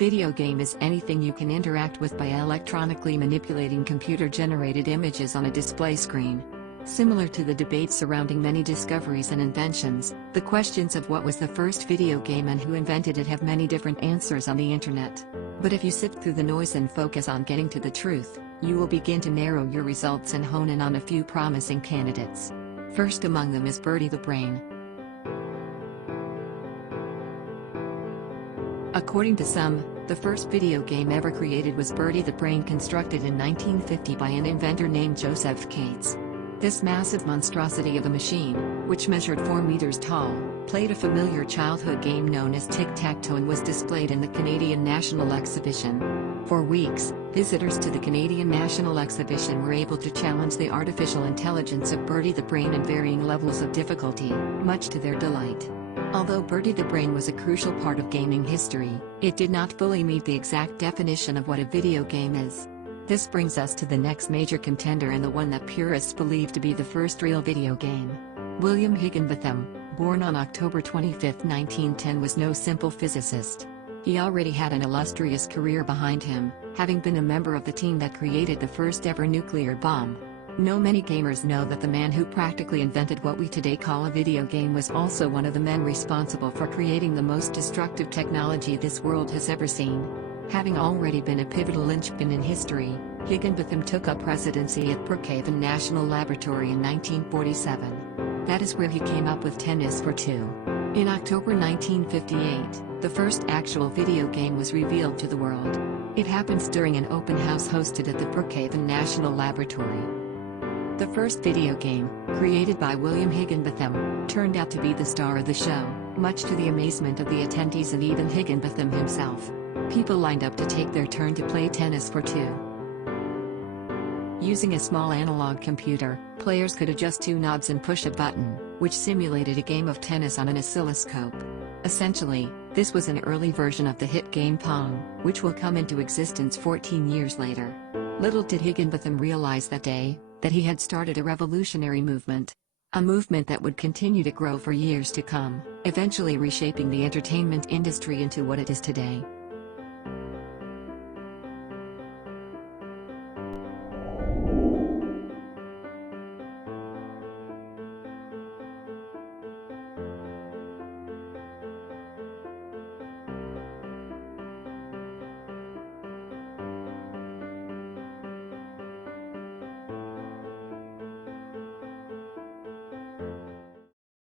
video game is anything you can interact with by electronically manipulating computer-generated images on a display screen. Similar to the debate surrounding many discoveries and inventions, the questions of what was the first video game and who invented it have many different answers on the internet. But if you sift through the noise and focus on getting to the truth, you will begin to narrow your results and hone in on a few promising candidates. First among them is Bertie the Brain. According to some, the first video game ever created was Bertie the Brain, constructed in 1950 by an inventor named Josef Kates. This massive monstrosity of a machine, which measured 4 meters tall, played a familiar childhood game known as Tic-Tac-Toe and was displayed in the Canadian National Exhibition. For weeks, visitors to the Canadian National Exhibition were able to challenge the artificial intelligence of Bertie the Brain in varying levels of difficulty, much to their delight. Although Bertie the Brain was a crucial part of gaming history, it did not fully meet the exact definition of what a video game is. This brings us to the next major contender, and the one that purists believe to be the first real video game. William Higginbotham, born on October 25, 1910, was no simple physicist. He already had an illustrious career behind him, having been a member of the team that created the first ever nuclear bomb. Many gamers know that the man who practically invented what we today call a video game was also one of the men responsible for creating the most destructive technology this world has ever seen. Having already been a pivotal linchpin in history, Higginbotham took up residency at Brookhaven National Laboratory in 1947. That is where he came up with Tennis for Two. In October 1958, the first actual video game was revealed to the world. It happens during an open house hosted at the Brookhaven National Laboratory. The first video game, created by William Higginbotham, turned out to be the star of the show, much to the amazement of the attendees and even Higginbotham himself. People lined up to take their turn to play Tennis for Two. Using a small analog computer, players could adjust 2 knobs and push a button, which simulated a game of tennis on an oscilloscope. Essentially, this was an early version of the hit game Pong, which will come into existence 14 years later. Little did Higginbotham realize that day, that he had started a revolutionary movement. A movement that would continue to grow for years to come, eventually reshaping the entertainment industry into what it is today.